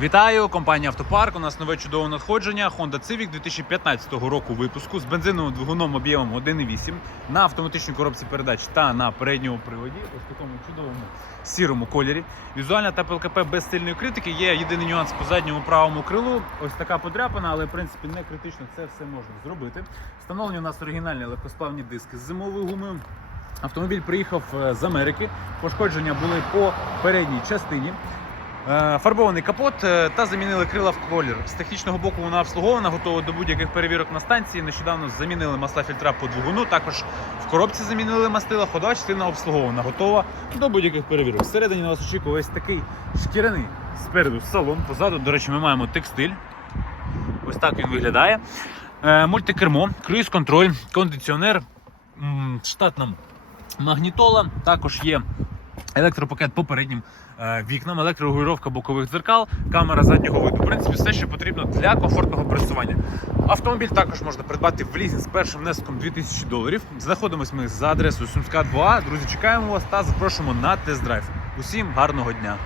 Вітаю, компанія Автопарк. У нас нове чудове надходження Honda Civic 2015 року випуску з бензиновим двигуном об'ємом 1,8 на автоматичній коробці передач та на передньому приводі. В такому чудовому сірому кольорі. Візуальна та ПЛКП без сильної критики. Є єдиний нюанс по задньому правому крилу. Ось така подряпана, але в принципі не критично. Це все можна зробити. Встановлені у нас оригінальні легкосплавні диски з зимовою гумою. Автомобіль приїхав е, з Америки. Пошкодження були по передній частині. Е, Фарбований капот е, та замінили крила в колір. З технічного боку вона обслугована, готова до будь-яких перевірок на станції. Нещодавно замінили масла фільтра по двигуну. Також в коробці замінили мастила. Ходова частина обслугована, готова до будь-яких перевірок. Всередині на вас очікує ось такий шкіряний спереду салон. Позаду, до речі, ми маємо текстиль. Ось так він виглядає. Е, Мультикермо, круїз-контроль, кондиціонер, м, штатна магнітола. Також є електропакет по переднім е, вікнам, електрорегулювання бокових дзеркал, камера заднього виду. В принципі, все, що потрібно для комфортного пересування. Автомобіль також можна придбати в лізі з першим внеском 2000 доларів. Знаходимось ми за адресою Сумська 2. Друзі, чекаємо вас та запрошуємо на тест-драйв. Усім гарного дня!